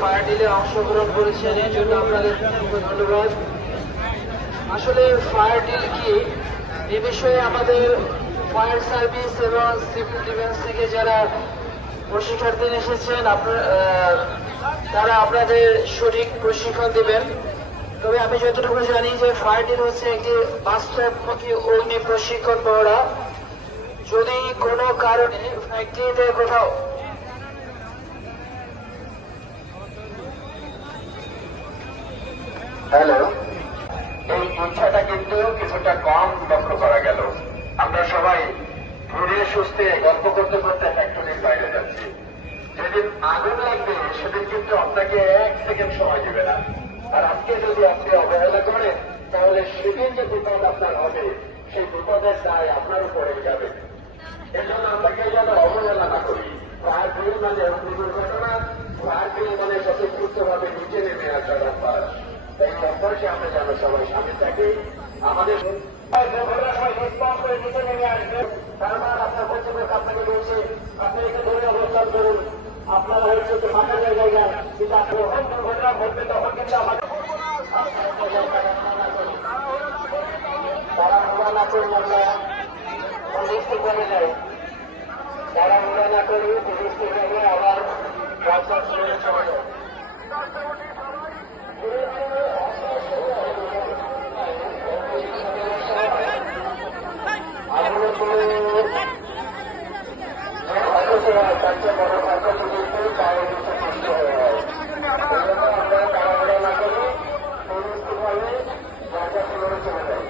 Fire delay অংশগ্রহণ করেছেন, এই জন্য আপনাদের ধন্যবাদ। আসলে ফায়ার ডিল কি, এ বিষয়ে আমাদের ফায়ার সার্ভিস এবং সিভিল ডিফেন্স থেকে যারা প্রশিক্ষার্থী এসেছেন তারা আপনাদের সঠিক প্রশিক্ষণ দেবেন। তবে আমি যতটুকু জানি যে ফায়ার ডিল হচ্ছে একটি বাস্তবমুখী অগ্নি প্রশিক্ষণ মহড়া। যদি কোনো কারণে ফ্যাক্টরিতে কোথাও হ্যালো, এই ইচ্ছাটা কিন্তু কিছুটা কম লক্ষ্য করা গেল। আমরা সবাই ঘুরে সুস্থে গল্প করতে করতে ফ্যাক্টরির বাইরে যাচ্ছি। যেদিন আগুন লাগবে সেদিন কিন্তু আপনাকে 1 সেকেন্ড সময় দেবে না। আর আজকে যদি আপনি অবহেলা করেন তাহলে সেদিন যে বিপদ আপনার হবে সেই বিপদের দায় আপনার উপরে যাবে। এজন্য আমরা কেউ যেন অবহেলা না করি। ফায়ার ড্রিল মানে অগ্নি দুর্ঘটনা, ফায়ার ড্রিল মানে স্বতঃস্ফূর্তভাবে নিচে নেমে আসার অভ্যাস। এই অভ্যাসে আমরা যেন সবাই সামিল থাকি। আমাদের দুর্ঘটনার সময় রেসপন্স করে নিচে নেমে আসবে। তার মানে আপনার কর্তৃপক্ষ আপনাকে বলছে আপনি একে ধরে অবস্থান করুন, আপনারা হচ্ছে যে মাথা জায়গায় যান, কিন্তু আপনি যখন দুর্ঘটনা ঘটবে তখন কিন্তু আমাদের তারা মোড়া না করুন, আমরা পুলিশকে করে যাই, তারা মোড়া না করি পুলিশকে করে আবার রাস্তা চলে চলে যায়। তার চেয়ে বড় কথা কিন্তু তার কিছু কষ্ট হয়ে যায়। আমরা তাড়াহুড়া না করি, পরিস্থিতি ভাবে রাস্তা চলে চলে যায়।